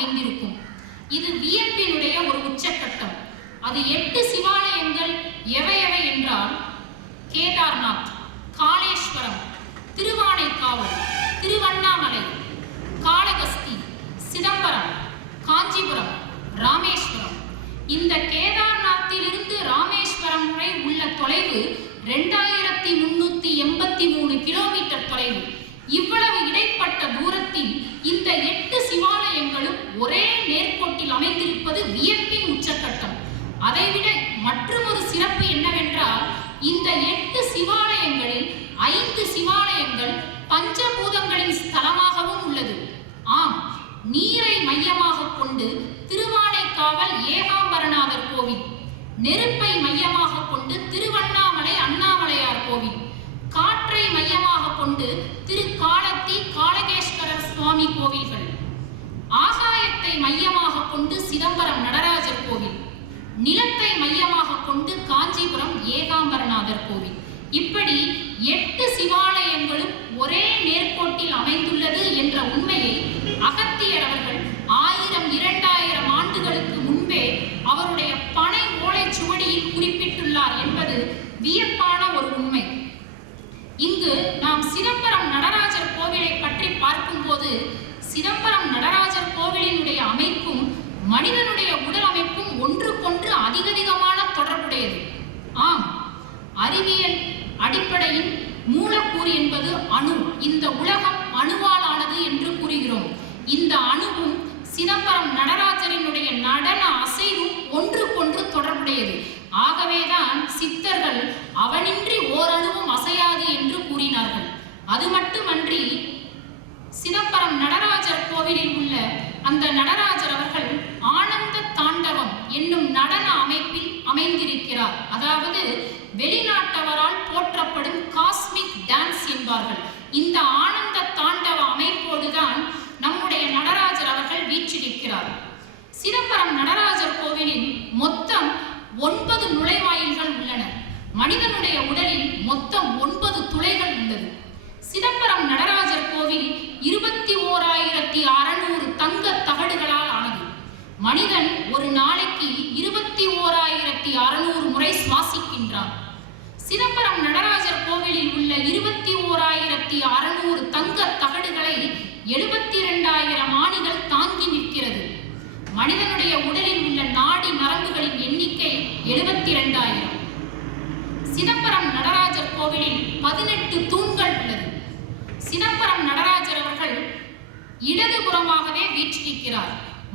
அமைந்திருக்கும். இது வியப்பினுடைய ஒரு உச்சக்கட்டம். அது 8 சிவாலயங்கள் எவை என்றால் கேதார்நாத், காளேஸ்வரம், திருவானைக்காவல், திருவண்ணாமலை, காளகஸ்தி, சிதம்பரம், காஞ்சிபுரம், ராமேஸ்வரம். இந்த கேதார்நாத்திலிருந்து ராமேஸ்வரம் வரை உள்ள தொலைவு 2383 கிலோமீட்டர் தொலைவு. இவ்வளவு இடைப்பட்ட தூரத்தில் இந்த 8 சிவாலயங்களும் ஒரே நேர்கோட்டில் அமைந்திருப்பது வியப்பின் உச்சக்கட்டம். அதைவிட மற்றொரு சிறப்பு என்னவென்றால், இந்த 8 சிவாலயங்களில் 5 சிவாலயங்கள் பஞ்சபூதங்களின் ஸ்தலமாகவும் உள்ளது. ஆம், நீரை மையமாக கொண்டு திருவானைக்காவல் ஏகாம்பரநாதர் கோவில், நெருப்பை மையமாக கொண்டு திருவண்ணாமலை அண்ணாமலையார் கோவில், காற்றை மையமாக கொண்டு திருக்காலத்தி காளகேஸ்வரர் சுவாமி கோவில்கள், ஆகாயத்தை மையமாக கொண்டு சிதம்பரம் நடராஜர் கோவில், நிலத்தை மையமாக கொண்டு காஞ்சிபுரம் ஏகாம்பரநாதர் கோவில். இப்படி 8 சிவாலயங்களும் ஒரே நேர்கோட்டில் அமைந்துள்ளது என்ற உண்மையை அகத்தியர் அவர்கள் 1000-2000 ஆண்டுகளுக்கு முன்பே அவருடைய பனை ஓலை சுவடியில் குறிப்பிட்டுள்ளார் என்பது வியப்பான ஒரு உண்மை. இங்கு நாம் சிதம்பரம் நடராஜர் கோவிலை பற்றி பார்க்கும்போது, சிதம்பரம் நடராஜர் கோவிலினுடைய அமைப்பும் மனிதனுடைய உடல் அமைப்பும் ஒன்றுக்கொன்று அதிகமான தொடர்புடையது. ஆம், அறிவியல் அடிப்படையின் மூலக்கூறு என்பது அணு. இந்த உலகம் அணுவால் ஆனது என்று கூறுகிறோம். இந்த அணுவும் சிதம்பரம் நடராஜரினுடைய நடன அசைவும் ஒன்றுக்கொன்று தொடர்புடையது. ஆகவேதான் சித்தர்கள் அவனின்றி ஓரணுவும் அசையாது என்று கூறினார்கள். அது மட்டுமன்றி, சிதம்பரம் நடராஜர் கோவிலில் உள்ள அந்த நடராஜர் அவர்கள் ஆனந்த தாண்டவம் என்னும் நடன அமைப்பில் அமைந்திருக்கிறார். அதாவது வெளிநாட்டவரால் போற்றப்படும் காஸ்மிக் டான்ஸ் என்பார்கள். இந்த ஆனந்த தாண்டவ அமைப்போடுதான் நம்முடைய நடராஜர் அவர்கள் வீற்றிருக்கிறார். சிதம்பரம் நடராஜர் கோவிலில் மொத்தம் 9 நுழைவாயில்கள் உள்ளன. மனிதனுடைய உடலில் மொத்தம் 9 துளைகள் உள்ளது. சிதம்பரம் நடராஜர் கோவில் 21,600 தங்க தகடுகளால் ஆனது. மனிதன் ஒரு நாளைக்கு 21,600 முறை சுவாசிக்கின்றான். சிதம்பரம் நடராஜர் கோவிலில் உள்ள 21,600 தங்க தகடுகளை 72,000 ஆணிகள் தாங்கி நிற்கிறது. மனிதனுடைய உடலில் உள்ள நாடி நரம்புகளின் எண்ணிக்கை 72,000. சிதம்பரம் நடராஜர் கோவிலில் 18 தூண்கள் உள்ளது. சிதம்பரம் நடராஜர் அவர்கள் இடதுபுறமாகவே வீற்றிருக்கிறார்.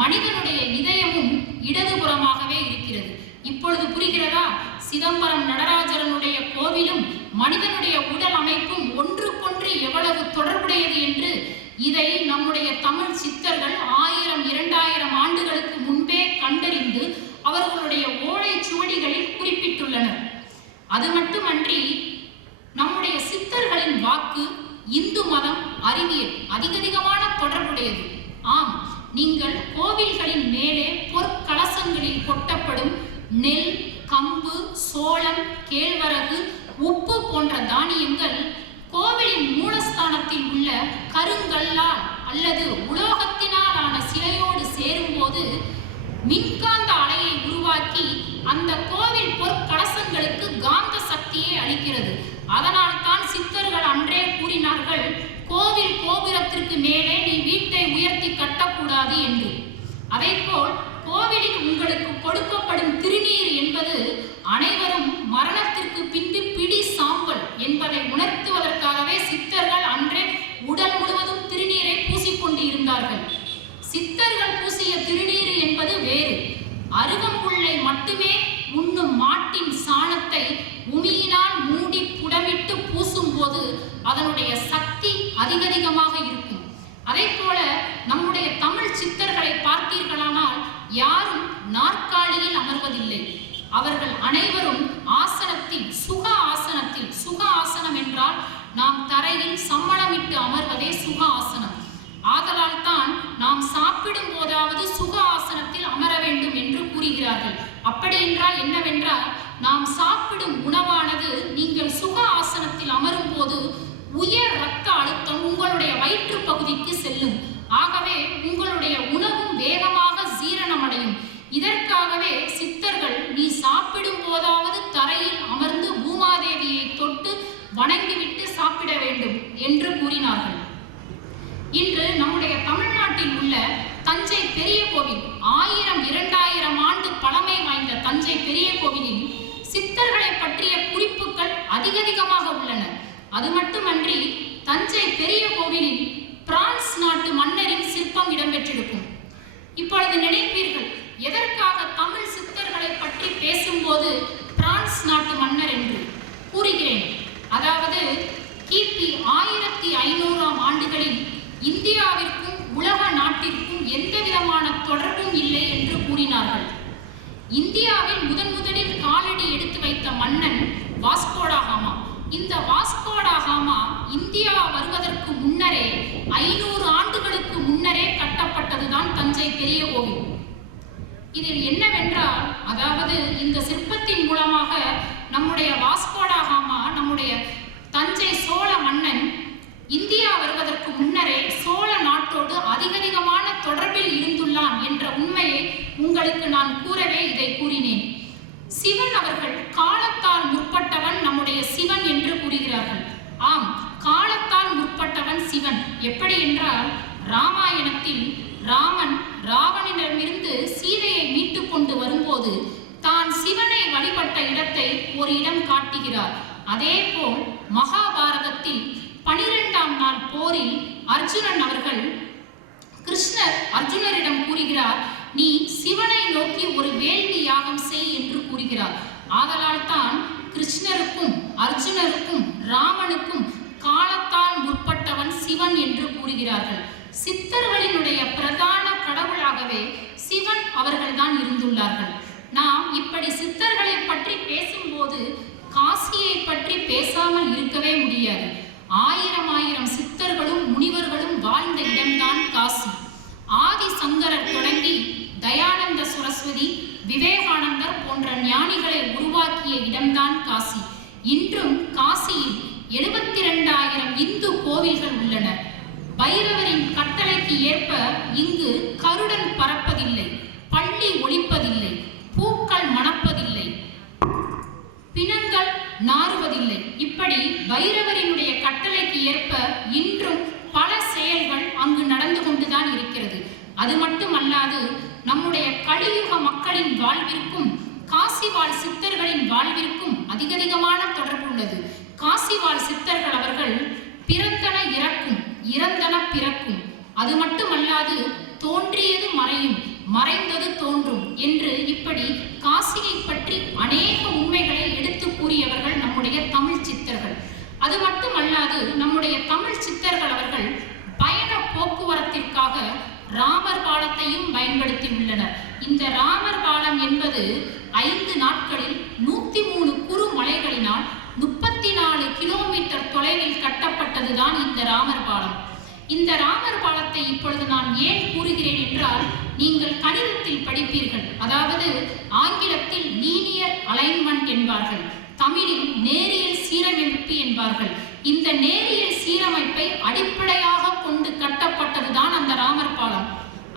மனிதனுடைய இதயமும் இடதுபுறமாகவே இருக்கிறது. இப்பொழுது புரிகிறதா? சிதம்பரம் நடராஜரனுடைய கோவிலும் மனிதனுடைய உடல் அமைப்பும் ஒன்றுக்கொன்று எவ்வளவு தொடர்புடையது என்று. இதை நம்முடைய தமிழ் சித்தர்கள் 1000-2000 ஆண்டுகளுக்கு முன்பே கண்டறிந்து அவர்களுடைய ஓலை சுவடிகளில் குறிப்பிட்டுள்ளனர். அது மட்டுமன்றி, நம்முடைய சித்தர்களின் வாக்கு இந்து மதம், அறிவியல் அதிகமான தொடர்புடையது. ஆம், நீங்கள் கோவில்களின் மேலே பொற்கலசங்களில் கொட்டப்படும் நெல், கம்பு, சோளம், கேழ்வரகு, உப்பு போன்ற தானியங்கள் கோவிலின் மூலஸ்தானத்தில் உள்ள கருங்கல்லால் அல்லது உலோகத்தினால் ஆன சிலையோடு சேரும்போது மின்காந்த அலையை உருவாக்கி அந்த கோவில் பொற்கலசங்களுக்கு காந்த சக்தியை அளிக்கிறது. அதனால் தான் சித்தர்கள் அன்றே கூறினார்கள், கோவில் கோபுரத்திற்கு மேலே நீ வீட்டை உயர்த்தி கட்டக்கூடாது என்று. அதைப்போல் கோவிலில் உங்களுக்கு கொடுக்கப்படும் திருநீர் என்பது அனைவரும் மரணத்திற்கு பின்பு பிடி சாம்பல் என்பதை உணர்த்துவதற்காகவே சித்தர்கள் அன்றே உடல் முழுவதும் திருநீரை பூசிக்கொண்டு இருந்தார்கள். சித்தர்கள் பூசிய திருநீர் என்பது வேறு. அருகம்புல்லை மட்டுமே உண்ணும் மாட்டின் சாணத்தை உமியினால் மூடி புடமிட்டு பூசும் போது அதனுடைய சக்தி அதிகமாக இருக்கும். அதே போல நம்முடைய தமிழ் சித்தர்களை பார்த்தீர்களானால் யாரும் நாற்காலியில் அமர்வதில்லை. அவர்கள் அனைவரும் ஆசனத்தில், சுக ஆசனத்தில், சுக ஆசனம் என்றால் நாம் தரையில் சம்மணமிட்டு அமர்வதே சுக ஆசனம். ஆதலால் தான் நாம் சாப்பிடும் போதாவது சுக ஆசனத்தில் அமர வேண்டும் என்று கூறுகிறார்கள். அப்படி என்றால் என்னவென்றால், நாம் சாப்பிடும் உணவானது நீங்கள் சுக ஆசனத்தில் அமரும் போது உயர் இரத்த அழுத்தம் உங்களுடைய வயிற்று பகுதிக்கு செல்லும். ஆகவே உங்களுடைய உணவும் வேக இதற்காகவே சித்தர்கள் நீ சாப்பிடும் போதாவது தரையில் அமர்ந்து பூமாதேவியை தொட்டு வணங்கிவிட்டு சாப்பிட வேண்டும் என்று கூறினார்கள். இன்று நம்முடைய தமிழ்நாட்டில் உள்ள தஞ்சை பெரிய கோவில் 1000-2000 ஆண்டு பழமை வாய்ந்த தஞ்சை பெரிய கோவிலில் சித்தர்களை பற்றிய குறிப்புகள் அதிகமாக உள்ளன. அது மட்டுமன்றி தஞ்சை பெரிய கோவிலில் பிரான்ஸ் நாட்டு மன்னரின் சிற்பம் இடம்பெற்றிருக்கும். இப்பொழுது நினைப்பீர்கள், எதற்காக தமிழ் சித்தர்களை பற்றி பேசும்போது பிரான்ஸ் நாட்டு மன்னர் என்று கூறுகிறேன். அதாவது கிபி 1500ஆம் ஆண்டுகளில் இந்தியாவிற்கும் உலக நாட்டிற்கும் எந்த விதமான தொடர்பும் இல்லை என்று கூறினார்கள். இந்தியாவில் முதலில் காலடி எடுத்து வைத்த மன்னன் வாஸ்கோ ட காமா. இந்த வாஸ்கோ ட காமா இந்தியா வருவதற்கு முன்னரே 500 ஆண்டுகளுக்கு முன்னரே கட்டப்பட்டதுதான் தஞ்சை பெரிய கோவில். இதில் என்னவென்றால், அதாவது இந்த சிற்பத்தின் மூலமாக நம்முடைய வாஸ்கோ ட காமா, நம்முடைய தஞ்சை சோழ மன்னன் இந்தியா வருவதற்கு முன்னரே சோழ நாட்டோடு அதிகமான தொடர்பில் இருந்துள்ளான் என்ற உண்மையை உங்களுக்கு நான் கூறவே இதை கூறினேன். சிவன் அவர்கள் காலத்தால் முற்பட்டவன் நம்முடைய சிவன் என்று கூறுகிறார்கள். ஆம், காலத்தால் முற்பட்டவன் சிவன். எப்படி என்றால், ராமாயணத்தில் ராமன் ராவணனிடமிருந்து சீதையை மீட்டு கொண்டு வரும்போது தான் சிவனை வழிபட்ட இடத்தை ஒரு இடம் காட்டுகிறார். அதேபோல் மகாபாரதத்தில் 12ஆம் நாள் போரில் அர்ஜுனன் அவர்கள் கிருஷ்ணர் அர்ஜுனரிடம் கூறுகிறார், நீ சிவனை நோக்கி ஒரு வேள்வி யாகம் செய் என்று கூறுகிறார். ஆதலால் தான் கிருஷ்ணருக்கும் அர்ஜுனருக்கும் ராமனுக்கும் காலத்தால் முற்பட்டவன் சிவன் என்று கூறுகிறார்கள். சித்தர்களினுடைய பிரதான கடவுளாகவே சிவன் அவர்கள்தான் இருந்துள்ளார்கள். நாம் இப்படி சித்தர்களை பற்றி பேசும்போது காசியை பற்றி பேசாமல் இருக்கவே முடியாது. 1000 சித்தர்களும் முனிவர்களும் வாழ்ந்த இடம்தான் காசி. ஆதி சங்கரர் தொடங்கி தயானந்த சரஸ்வதி, விவேகானந்தர் போன்ற ஞானிகளை உருவாக்கிய இடம்தான் காசி. இன்றும் காசியில் 72,000 இந்து கோவில்கள் உள்ளன. பைரவரின் கட்டளைக்கு ஏற்ப இங்கு கருடன் பறப்பதில்லை, பள்ளி ஒலிப்பதில்லை, பூக்கள் மணப்பதில்லை, பிணங்கள் நாறுவதில்லை. இப்படி பைரவரினுடைய கட்டளைக்கு ஏற்ப இன்றும் பல செயல்கள் அங்கு நடந்து கொண்டுதான் இருக்கிறது. அது மட்டுமல்லாது நம்முடைய கலியுக மக்களின் வாழ்விற்கும் காசிவாழ் சித்தர்களின் வாழ்விற்கும் அதிகமான தொடர்பு உள்ளது. காசிவாழ் சித்தர்கள் அவர்கள் பிறந்தன இறக்கும், இறந்தன பிறக்கும். அது மட்டுமல்லாது தோன்றியது மறையும், மறைந்தது தோன்றும் என்று இப்படி காசியை பற்றி அநேக உண்மைகளை எடுத்து கூறியவர்கள் நம்முடைய தமிழ் சித்தர்கள். அது மட்டுமல்லாது நம்முடைய தமிழ் சித்தர்கள் அவர்கள் பயண போக்குவரத்திற்காக ராமர் பாலத்தையும் பயன்படுத்தி உள்ளனர். இந்த ராமர் பாலம் என்பது 5 நாட்களில் 103 குறு மலைகளினால் 34 கிலோமீட்டர் தொலைவில் கட்டப்பட்டதுதான் இந்த ராமர் பாலம். இந்த ராமர் பாலத்தை இப்பொழுது நான் ஏன் கூறுகிறேன் என்றால், நீங்கள் கணிதத்தில் படிப்பீர்கள். அதாவது ஆங்கிலத்தில் லீனியர் அலைன்மெண்ட் என்பார்கள், தமிழில் நேரியல் சீரமைப்பு என்பார்கள். இந்த நேரியல் சீரமைப்பை அடிப்படையாக கொண்டு கட்டப்பட்டதுதான் அந்த ராமர் பாலம்.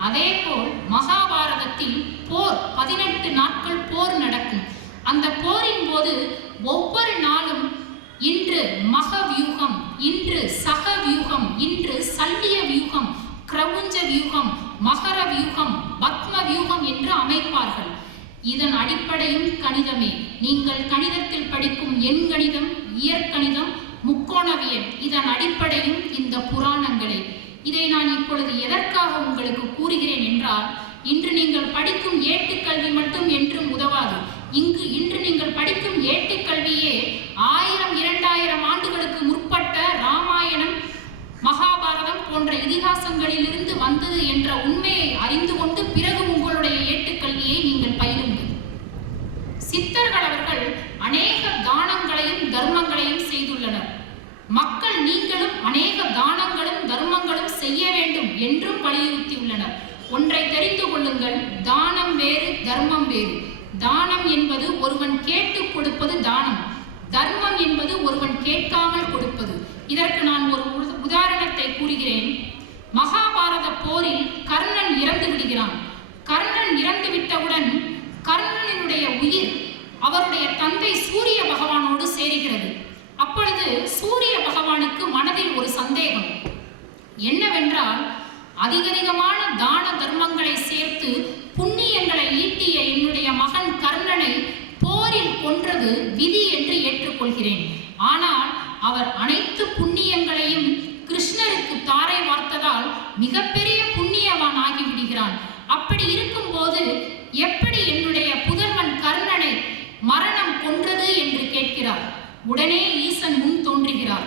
அதேபோல் மகாபாரதத்தில் போர் 18 நாட்கள் போர் நடக்கும். அந்த போரின் போது ஒவ்வொரு நாளும் இன்று மகவியூகம், இன்று சகவியூகம், இன்று சல்லிய வியூகம், கிரவுஞ்ச வியூகம், மகர வியூகம், பத்ம வியூகம் என்று அமைப்பார்கள். இதன் அடிப்படையும் கணிதமே. நீங்கள் கணிதத்தில் படிக்கும் எண்கணிதம், இயற்கணிதம், முக்கோணவியல், இதன் அடிப்படையும் இந்த புராணங்களே. இதை நான் இப்பொழுது எதற்காக உங்களுக்கு கூறுகிறேன் என்றால், இன்று நீங்கள் படிக்கும் ஏட்டுக்கல்வி மட்டும் என்றும் உதவாது. இன்று நீங்கள் படிக்கும் ஏட்டுக்கல்வியே 1000-2000 ஆண்டுகளுக்கு முற்பட்ட ராமாயணம், மகாபாரதம் போன்ற இதிகாசங்களிலிருந்து வந்தது என்ற உண்மையை அறிந்து கொண்டு பிறகு உங்களுடைய ஏட்டுக்கல்வியை நீங்கள் பயிலுங்கள். சித்தர்கள் அவர்கள் அநேக தானங்களையும் தர்மங்களையும் செய்துள்ளனர். மக்கள் நீங்களும் அநேக தானங்களும் தர்மங்களும் செய்ய வேண்டும் என்றும் வலியுறுத்தியுள்ளனர். ஒன்றை தெரிந்து கொள்ளுங்கள், தானம் வேறு, தர்மம் வேறு. தானம் என்பது ஒருவன் கேட்டு கொடுப்பது தானம். தர்மம் என்பது ஒருவன் கேட்காமல் கொடுப்பது. இதற்கு நான் ஒரு உதாரணத்தை கூறுகிறேன். மகாபாரத போரில் கர்ணன் இறந்து விடுகிறான். கர்ணன் இறந்துவிட்டவுடன் கர்ணனுடைய உயிர் அவருடைய தந்தை சூரிய பகவானோடு சேருகிறது. அப்பொழுது சூரிய பகவானுக்கு மனதில் ஒரு சந்தேகம் என்னவென்றால், அதிகமான தான தர்மங்களை சேர்த்து புண்ணியங்களை ஈட்டிய என்னுடைய மகன் கர்ணனை போரில் கொன்றது விதி என்று ஏற்றுக்கொள்கிறேன். ஆனால் அவர் அனைத்து புண்ணியங்களையும் கிருஷ்ணருக்கு தாரை வார்த்ததால் மிகப்பெரிய புண்ணியவான் ஆகிவிடுகிறான். அப்படி இருக்கும்போது எப்படி என்னுடைய புதல்வன் கர்ணனை மரணம் கொன்றது என்று கேட்கிறார். உடனே ஈசன் முன் தோன்றுகிறார்.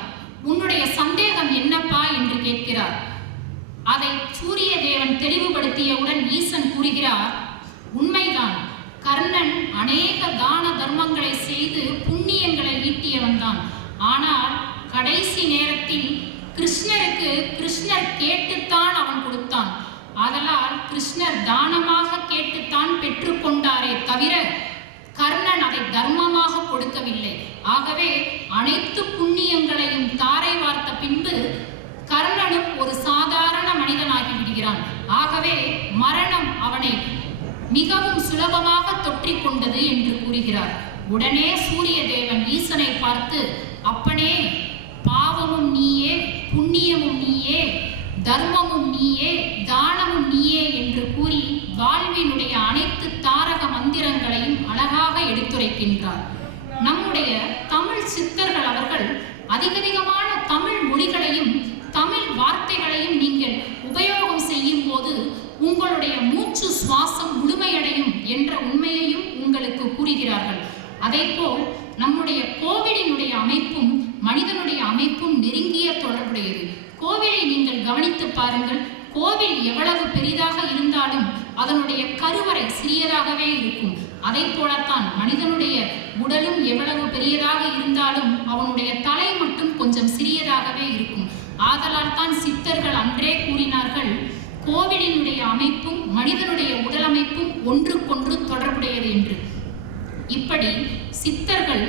உன்னுடைய சந்தேகம் என்னப்பா என்று கேட்கிறார். அதை சூரிய தேவன் தெளிவுபடுத்தியவுடன் ஈசன் கூறுகிறார், உண்மைதான், கர்ணன் அநேக தான தர்மங்களை செய்து புண்ணியங்களை ஈட்டியவன் தான். ஆனால் கடைசி நேரத்தில் கிருஷ்ணர் கேட்டுத்தான் அவன் கொடுத்தான். ஆதலால் கிருஷ்ணர் தானமாக கேட்டுத்தான் பெற்றுக்கொண்டாரே தவிர கர்ணன் அதை தர்மமாக கொடுக்கவில்லை. ஆகவே அனைத்து புண்ணியங்களையும் தாரை வார்த்த பின்பு கர்ணனும் ஒரு சாதாரண மனிதனாகி விடுகிறான். ஆகவே மரணம் அவனை மிகவும் சுலபமாக தொற்றிக்கொண்டது என்று கூறுகிறார். உடனே சூரிய தேவன் ஈசனை பார்த்து, அப்பனே, பாவமும் நீயே, புண்ணியமும் நீயே, தர்மமும் நீயே, தானமும் நீயே என்று கூறி வாழ்வினுடைய அனைத்து தாரக மந்திரங்களையும் அழகாக எடுத்துரைக்கின்றார். நம்முடைய தமிழ் சித்தர்கள் அவர்கள் அதிகமான தமிழ் மொழிகளையும் தமிழ் வார்த்தைகளையும் நீங்கள் உபயோகம் செய்யும் போது உங்களுடைய மூச்சு சுவாசம் முழுமையடையும் என்ற உண்மையையும் உங்களுக்கு கூறுகிறார்கள். அதேபோல் நம்முடைய கோவிலினுடைய அமைப்பும் மனிதனுடைய அமைப்பும் நெருங்கிய தொடர்புடையது. கோவிலை நீங்கள் கவனித்து பாருங்கள். கோவில் எவ்வளவு பெரிதாக இருந்தாலும் அதனுடைய கருவறை சிறியதாகவே இருக்கும். அதை போலத்தான் மனிதனுடைய உடலும் எவ்வளவு பெரியதாக இருந்தாலும் அவனுடைய தலை மட்டும் கொஞ்சம் சிறியதாகவே இருக்கும். ஆதலால் தான் சித்தர்கள் அன்றே கூறினார்கள், கோவிலினுடைய அமைப்பும் மனிதனுடைய உடல் அமைப்பும் ஒன்றுக்கொன்று தொடர்புடையது என்று. இப்படி சித்தர்கள்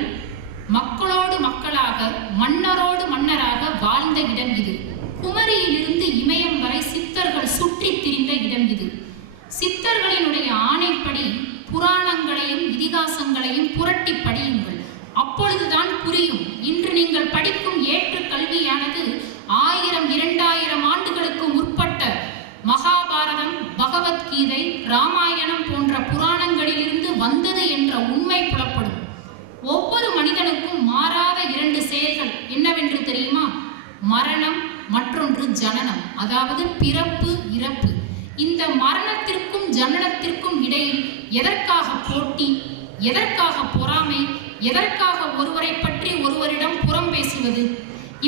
மக்களோடு மக்களாக, மன்னரோடு மன்னராக வாழ்ந்த இடம் இது. குமரியிலிருந்து இமயம் வரை சித்தர்கள் சுற்றி திரிந்த இடம் இது. சித்தர்களினுடைய ஆணைப்படி புராணங்களையும் இதிகாசங்களையும் புரட்டி படியுங்கள். அப்பொழுதுதான் புரியும். இன்று நீங்கள் படிக்கும் ஏற்று கல்வியானது 1000, 2000 ஆண்டுகளுக்கு முற்பட்ட மகாபாரதம், பகவத்கீதை, ராமாயணம் போன்ற புராணங்களிலிருந்து வந்தது என்ற உண்மை புலப்படும். ஒவ்வொரு மனிதனுக்கும் மாறாத 2 செயல்கள் என்னவென்று தெரியுமா? மரணம், மற்றொன்று ஜனனம், அதாவது பிறப்பு, இறப்பு. இந்த மரணத்திற்கும் ஜனனத்திற்கும் இடையில் எதற்காக போட்டி, எதற்காக பொறாமை, எதற்காக ஒருவரை பற்றி ஒருவரிடம் புறம் பேசுவது?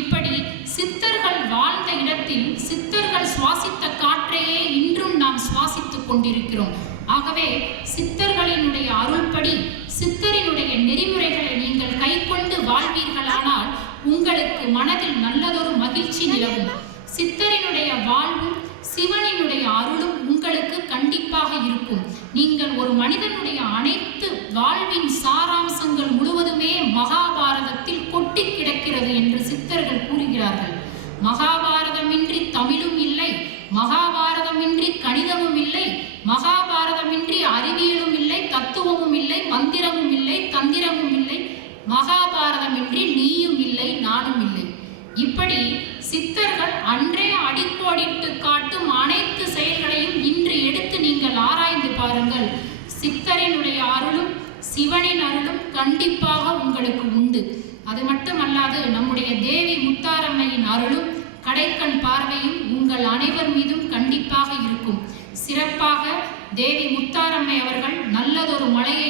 இப்படி சித்தர்கள் வாழ்ந்த இடத்தில் சித்தர்கள் சுவாசித்த காற்றையே இன்றும் நாம் சுவாசித்துக் கொண்டிருக்கிறோம். ஆகவே சித்தர்களினுடைய அருள்படி, சித்தரினுடைய நெறிமுறைகளை நீங்கள் கைக்கொண்டு வாழ்வீர்களானால் உங்களுக்கு மனதில் நல்லதொரு மகிழ்ச்சி நிலவும். சித்தரினுடைய வாழ்வும் சிவனினுடைய அருளும் உங்களுக்கு கண்டிப்பாக இருக்கும். நீங்கள் ஒரு மனிதனுடைய அனைத்து வாழ்வின் சாராம்சங்கள் முழுவதுமே மகாபாரதத்தில் கொட்டி கிடக்கிறது என்று சித்தர்கள் கூறுகிறார்கள். மகாபாரதமின்றி தமிழும் இல்லை, மகாபாரதமின்றி கணிதமும் இல்லை, மகாபாரதமின்றி அறிவியலும் இல்லை, தத்துவமும் இல்லை, மந்திரமும் இல்லை, தந்திரமும் இல்லை, மகாபாரதமின்றி நீயும் இல்லை, நானும் இல்லை. இப்படி சித்தர்கள் அன்றே அடிக்கோடிட்டு காட்டும் அனைத்து செயல்களையும் இன்று எடுத்து நீங்கள் ஆராய்ந்து பாருங்கள். சித்தரினுடைய அருளும் சிவனின் அருளும் கண்டிப்பாக உங்களுக்கு உண்டு. அது மட்டுமல்லாது நம்முடைய தேவி முத்தாரம்மையின் அருளும் கடைக்கண் பார்வையும் உங்கள் அனைவர் மீதும் கண்டிப்பாக இருக்கும். சிறப்பாக தேவி முத்தாரம்மை அவர்கள் நல்லதொரு மலையை